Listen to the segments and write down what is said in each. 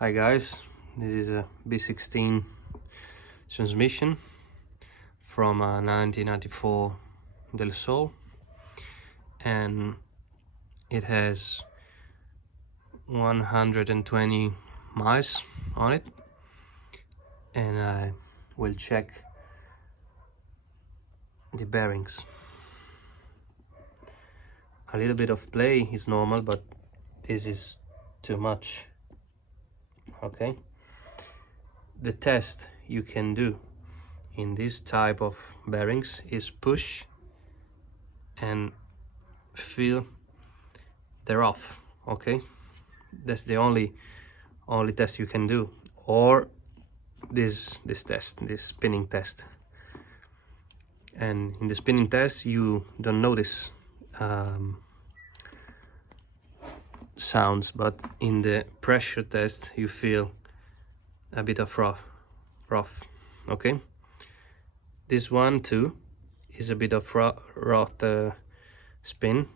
Hi guys, this is a B16 transmission from a 1994 Del Sol, and it has 120 miles on it, and I will check the bearings. A little bit of play is normal, but this is too much. Okay, the test you can do in this type of bearings is push and feel they're off. Okay, that's the only test you can do, or this spinning test. And in the spinning test you don't notice sounds, but in the pressure test you feel a bit of rough. Okay, this one too is a bit of rough spin,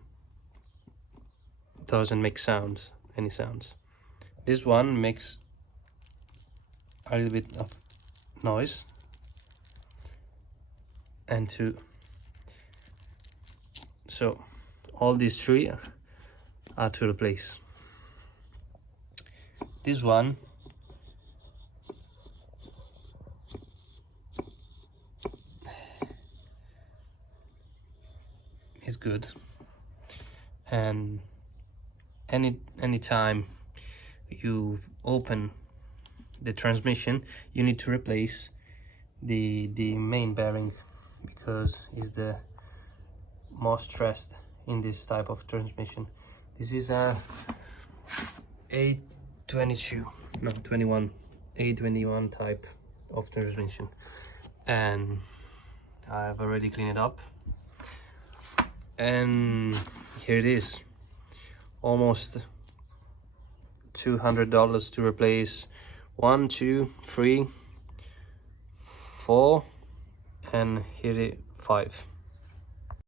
doesn't make any sounds. This one makes a little bit of noise, and so all these three are to replace. This one is good, and anytime you open the transmission you need to replace the main bearing, because it's the most stressed in this type of transmission. This is a A21 type of transmission, and I've already cleaned it up, and here it is, almost $200 to replace 1, 2, 3, 4, and here it 5.